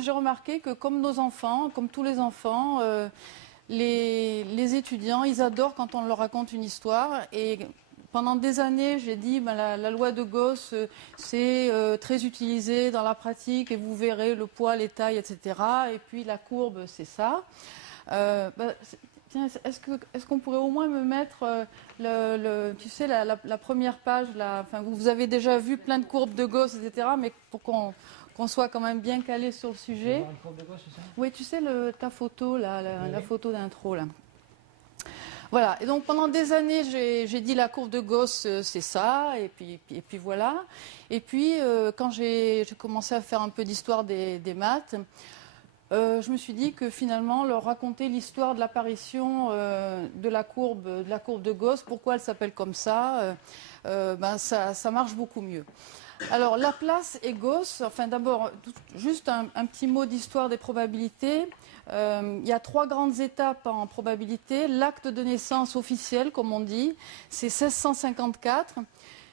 j'ai remarqué que comme nos enfants, comme tous les enfants, les étudiants, ils adorent quand on leur raconte une histoire. Et pendant des années, j'ai dit, ben, la loi de Gauss, c'est très utilisé dans la pratique et vous verrez le poids, les tailles, etc. Et puis la courbe, c'est ça. Ben, tiens, est-ce qu'on pourrait au moins me mettre tu sais, la première page là, enfin, vous avez déjà vu plein de courbes de Gauss, etc. Mais pour qu'on soit quand même bien calé sur le sujet. Une courbe de Gauss, c'est ça ? Oui, tu sais, ta photo, là, la photo d'intro, là. Voilà, et donc pendant des années, j'ai dit la courbe de Gauss, c'est ça, et puis voilà. Et puis, quand j'ai commencé à faire un peu d'histoire des maths, je me suis dit que finalement, leur raconter l'histoire de l'apparition de la courbe de Gauss, pourquoi elle s'appelle comme ça, ben ça marche beaucoup mieux. Alors, Laplace et Gauss, enfin d'abord, juste un petit mot d'histoire des probabilités. Il y a 3 grandes étapes en probabilité. L'acte de naissance officiel, comme on dit, c'est 1654.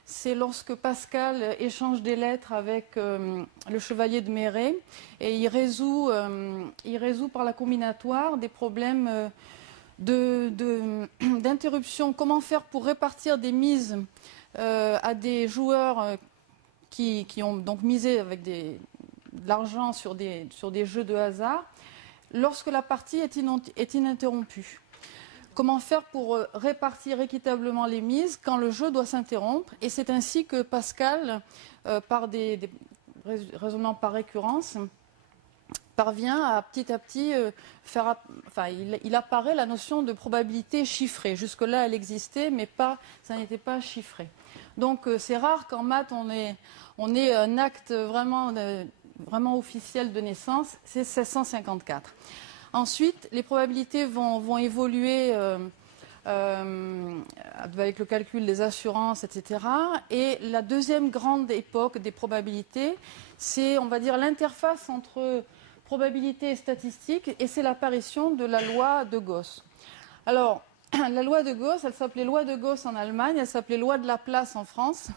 C'est lorsque Pascal échange des lettres avec le chevalier de Méret et il résout par la combinatoire des problèmes d'interruption. Comment faire pour répartir des mises à des joueurs qui ont donc misé avec de l'argent sur des jeux de hasard lorsque la partie est ininterrompue. Comment faire pour répartir équitablement les mises quand le jeu doit s'interrompre. Et c'est ainsi que Pascal, par des raisonnements par récurrence, parvient à petit faire... Enfin, il apparaît la notion de probabilité chiffrée. Jusque-là, elle existait, mais ça n'était pas chiffré. Donc, c'est rare qu'en maths, on ait un acte vraiment officiel de naissance. C'est 1654. Ensuite, les probabilités vont évoluer avec le calcul des assurances, etc. Et la deuxième grande époque des probabilités, c'est, on va dire, l'interface entre probabilité et statistique, et c'est l'apparition de la loi de Gauss. Alors, la loi de Gauss, elle s'appelait loi de Gauss en Allemagne, elle s'appelait loi de Laplace en France.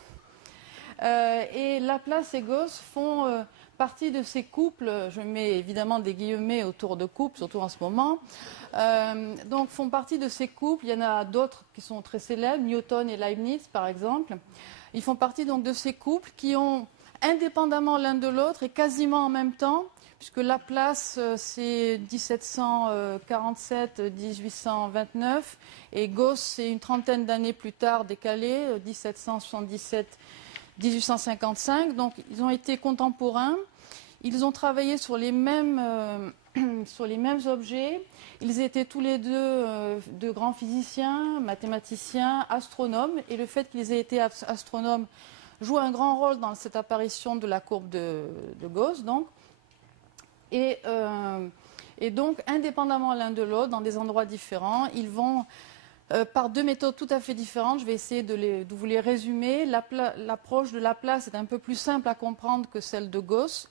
Et Laplace et Gauss font partie de ces couples, je mets évidemment des guillemets autour de couples, surtout en ce moment, donc font partie de ces couples. Il y en a d'autres qui sont très célèbres, Newton et Leibniz par exemple. Ils font partie donc de ces couples qui ont, indépendamment l'un de l'autre et quasiment en même temps, puisque Laplace c'est 1747-1829 et Gauss c'est une trentaine d'années plus tard décalé, 1777-1855, donc ils ont été contemporains, ils ont travaillé sur les mêmes objets, ils étaient tous les deux de grands physiciens, mathématiciens, astronomes, et le fait qu'ils aient été astronomes joue un grand rôle dans cette apparition de la courbe de Gauss, donc. Et donc, indépendamment l'un de l'autre, dans des endroits différents, ils vont... par 2 méthodes tout à fait différentes, je vais essayer de vous les résumer. L'approche de Laplace est un peu plus simple à comprendre que celle de Gauss.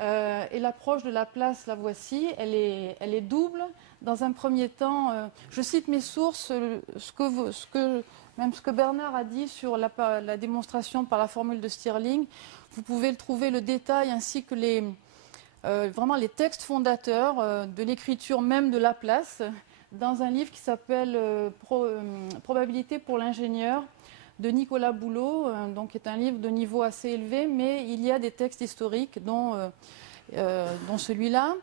Et l'approche de Laplace, la voici, elle est double. Dans un premier temps, je cite mes sources, même ce que Bernard a dit sur la démonstration par la formule de Stirling. Vous pouvez le trouver, le détail, ainsi que vraiment les textes fondateurs de l'écriture même de Laplace, dans un livre qui s'appelle Probabilité pour l'ingénieur de Nicolas Boulot, donc qui est un livre de niveau assez élevé, mais il y a des textes historiques, dont celui-là.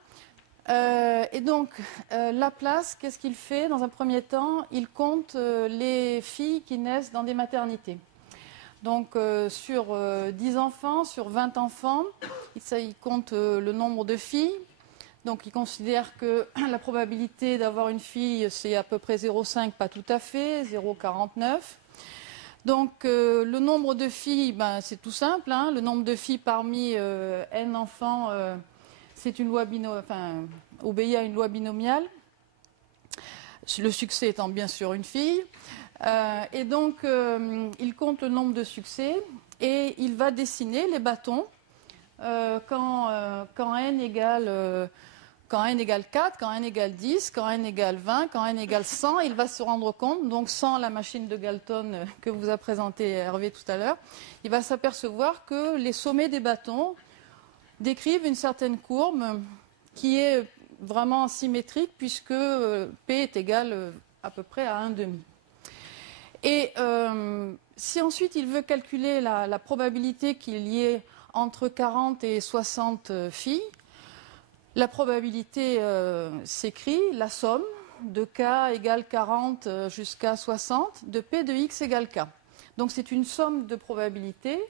Et donc, Laplace, qu'est-ce qu'il fait? Dans un premier temps, il compte les filles qui naissent dans des maternités. Donc, sur 10 enfants, sur 20 enfants, il compte le nombre de filles. Donc, il considère que la probabilité d'avoir une fille, c'est à peu près 0,5, pas tout à fait, 0,49. Donc, le nombre de filles, ben, c'est tout simple, hein, le nombre de filles parmi n enfants, c'est une loi obéit à une loi binomiale. Le succès étant bien sûr une fille. Et donc, il compte le nombre de succès et il va dessiner les bâtons quand n égale 4, quand n égale 10, quand n égale 20, quand n égale 100, il va se rendre compte, donc sans la machine de Galton que vous a présenté Hervé tout à l'heure, il va s'apercevoir que les sommets des bâtons décrivent une certaine courbe qui est vraiment symétrique puisque P est égal à peu près à 1,5. Et si ensuite il veut calculer la probabilité qu'il y ait entre 40 et 60 filles, la probabilité s'écrit la somme de K égale 40 jusqu'à 60 de P de X égale K. Donc c'est une somme de probabilités.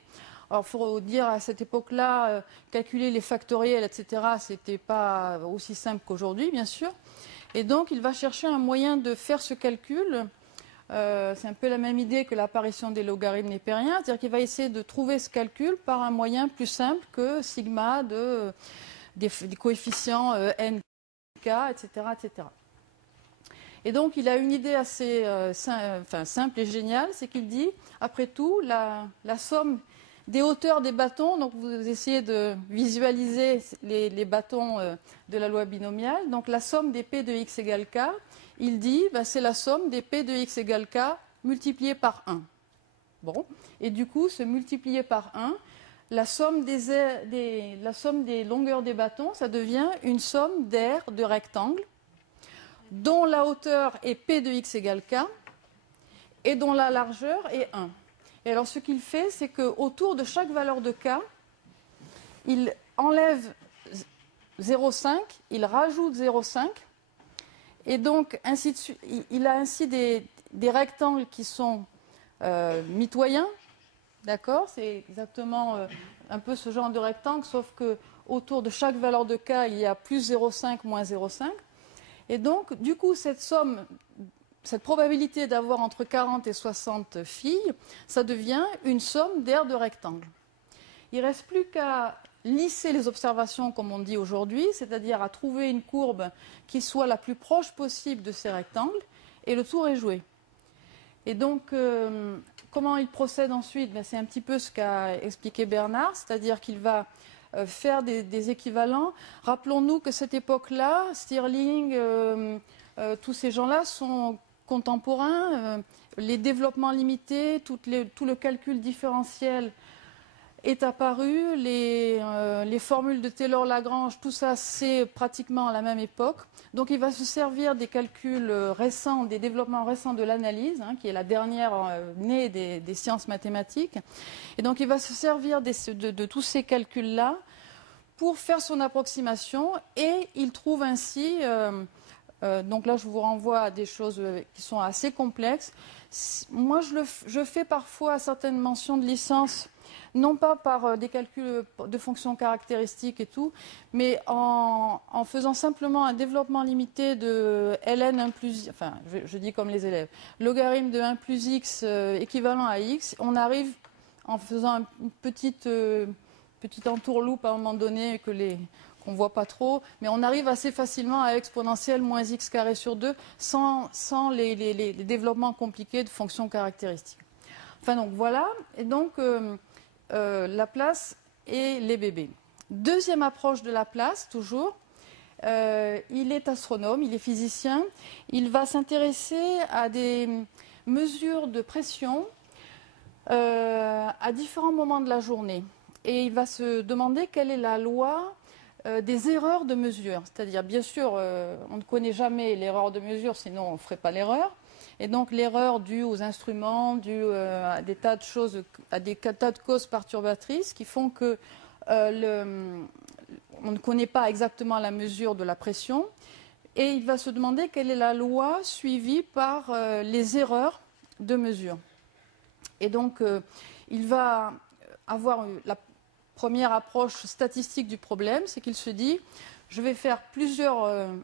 Alors il faut dire à cette époque-là, calculer les factoriels, etc., ce n'était pas aussi simple qu'aujourd'hui, bien sûr. Et donc il va chercher un moyen de faire ce calcul. C'est un peu la même idée que l'apparition des logarithmes népériens, c'est-à-dire qu'il va essayer de trouver ce calcul par un moyen plus simple que sigma des coefficients n, k, etc., etc. Et donc il a une idée assez simple et géniale, c'est qu'il dit, après tout, la somme des hauteurs des bâtons, donc vous essayez de visualiser les bâtons de la loi binomiale, donc la somme des p de x égale k, il dit, c'est la somme des p de x égale k multiplié par 1. Bon, et du coup, ce multiplié par 1, la somme des longueurs des bâtons, ça devient une somme d'aires de rectangles dont la hauteur est p de x égale k et dont la largeur est 1. Et alors ce qu'il fait, c'est qu'autour de chaque valeur de k, il enlève 0,5, il rajoute 0,5, et donc ainsi de suite, il a ainsi des rectangles qui sont mitoyens, d'accord? C'est exactement un peu ce genre de rectangle, sauf que autour de chaque valeur de k, il y a plus 0,5, moins 0,5. Et donc, du coup, cette somme, cette probabilité d'avoir entre 40 et 60 filles, ça devient une somme d'aires de rectangles. Il ne reste plus qu'à lisser les observations, comme on dit aujourd'hui, c'est-à-dire à trouver une courbe qui soit la plus proche possible de ces rectangles, et le tour est joué. Et donc, comment il procède ensuite? C'est un petit peu ce qu'a expliqué Bernard, c'est-à-dire qu'il va faire des équivalents. Rappelons-nous que cette époque-là, Stirling, tous ces gens-là sont contemporains. Les développements limités, tout le calcul différentiel est apparu. Les formules de Taylor-Lagrange, tout ça, c'est pratiquement à la même époque. Donc il va se servir des calculs récents, des développements récents de l'analyse, qui est la dernière née des sciences mathématiques. Et donc il va se servir de tous ces calculs-là pour faire son approximation, et il trouve ainsi, donc là je vous renvoie à des choses qui sont assez complexes. Moi je fais parfois certaines mentions de licence, non pas par des calculs de fonctions caractéristiques et tout, mais en faisant simplement un développement limité de ln 1 plus, enfin je dis comme les élèves, logarithme de 1 plus x équivalent à x, on arrive en faisant une petite entourloupe à un moment donné qu'on ne voit pas trop, mais on arrive assez facilement à exponentielle moins x carré sur 2 sans les développements compliqués de fonctions caractéristiques. Enfin donc voilà, et donc Laplace et les bébés. Deuxième approche de Laplace, toujours, il est astronome, il est physicien, il va s'intéresser à des mesures de pression à différents moments de la journée. Et il va se demander quelle est la loi des erreurs de mesure. C'est-à-dire, bien sûr, on ne connaît jamais l'erreur de mesure, sinon on ne ferait pas l'erreur. Et donc l'erreur due aux instruments, due à des tas de choses, à des tas de causes perturbatrices qui font que on ne connaît pas exactement la mesure de la pression. Et il va se demander quelle est la loi suivie par les erreurs de mesure. Et donc il va avoir la première approche statistique du problème, c'est qu'il se dit, je vais faire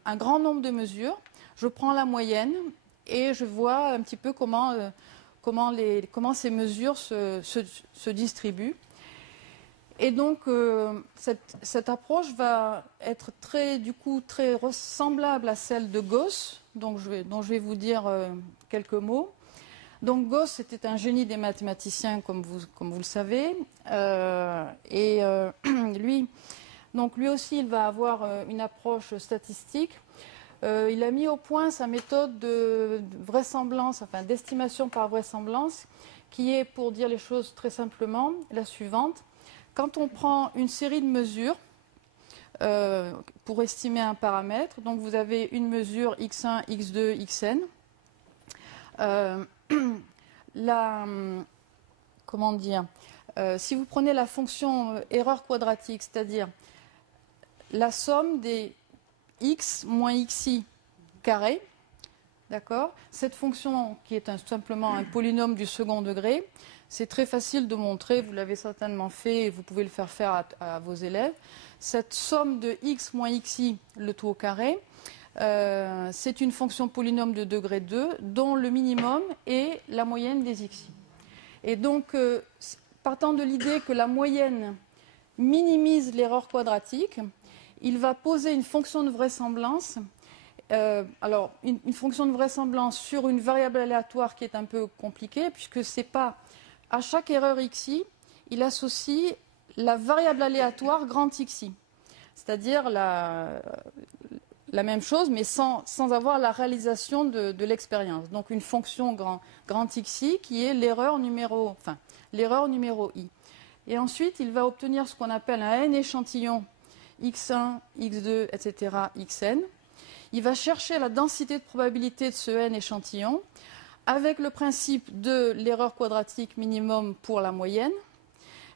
un grand nombre de mesures, je prends la moyenne, et je vois un petit peu comment ces mesures se distribuent. Et donc, cette approche va être très semblable à celle de Gauss, dont je vais vous dire quelques mots. Donc Gauss était un génie des mathématiciens, comme vous le savez. Lui aussi, il va avoir une approche statistique. Il a mis au point sa méthode de vraisemblance, enfin d'estimation par vraisemblance, qui est, pour dire les choses très simplement, la suivante. Quand on prend une série de mesures, pour estimer un paramètre. Donc vous avez une mesure x1, x2, xn. Comment dire, si vous prenez la fonction erreur quadratique, c'est-à-dire la somme des x moins xi carré, d'accord, cette fonction qui est simplement un polynôme du second degré, c'est très facile de montrer, vous l'avez certainement fait et vous pouvez le faire faire à vos élèves. Cette somme de x moins xi, le tout au carré, c'est une fonction polynôme de degré 2 dont le minimum est la moyenne des xi. Et donc, partant de l'idée que la moyenne minimise l'erreur quadratique, il va poser une fonction de vraisemblance. Alors, une fonction de vraisemblance sur une variable aléatoire qui est un peu compliquée, puisque c'est pas à chaque erreur xi, il associe la variable aléatoire grand xi, c'est-à-dire la même chose, mais sans avoir la réalisation de l'expérience. Donc une fonction grand xi qui est l'erreur numéro i. Et ensuite, il va obtenir ce qu'on appelle un n échantillon x1, x2, etc., xn. Il va chercher la densité de probabilité de ce n échantillon avec le principe de l'erreur quadratique minimum pour la moyenne.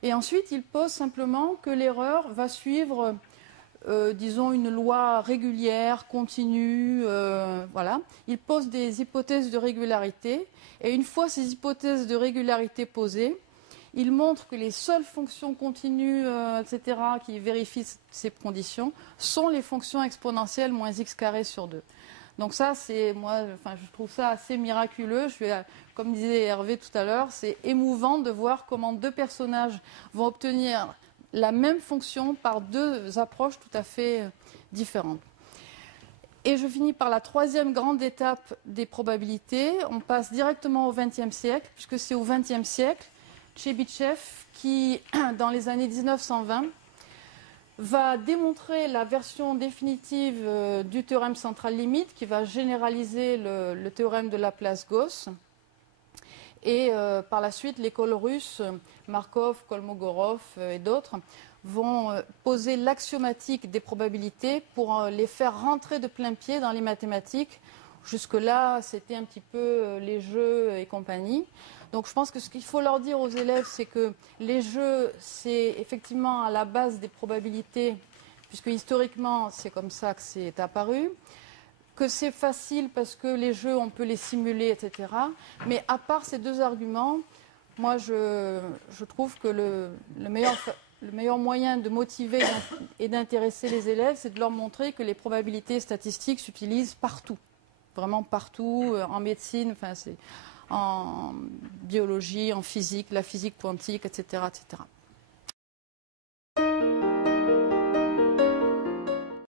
Et ensuite, il pose simplement que l'erreur va suivre, disons, une loi régulière, continue. Voilà. Il pose des hypothèses de régularité. Et une fois ces hypothèses de régularité posées, il montre que les seules fonctions continues, etc., qui vérifient ces conditions, sont les fonctions exponentielles moins x carré sur 2. Donc ça, je trouve ça assez miraculeux. Comme disait Hervé tout à l'heure, c'est émouvant de voir comment deux personnages vont obtenir la même fonction par deux approches tout à fait différentes. Et je finis par la troisième grande étape des probabilités. On passe directement au XXe siècle, puisque c'est au XXe siècle, Tchebychev, qui, dans les années 1920, va démontrer la version définitive du théorème central limite qui va généraliser le théorème de Laplace-Gauss. Et par la suite, l'école russe, Markov, Kolmogorov et d'autres, vont poser l'axiomatique des probabilités pour les faire rentrer de plein pied dans les mathématiques. Jusque-là, c'était un petit peu les jeux et compagnie. Donc je pense que ce qu'il faut leur dire aux élèves, c'est que les jeux, c'est effectivement à la base des probabilités, puisque historiquement, c'est comme ça que c'est apparu, que c'est facile parce que les jeux, on peut les simuler, etc. Mais à part ces deux arguments, moi, je trouve que le meilleur moyen de motiver et d'intéresser les élèves, c'est de leur montrer que les probabilités statistiques s'utilisent partout, vraiment partout, en médecine, en biologie, en physique, la physique quantique, etc., etc.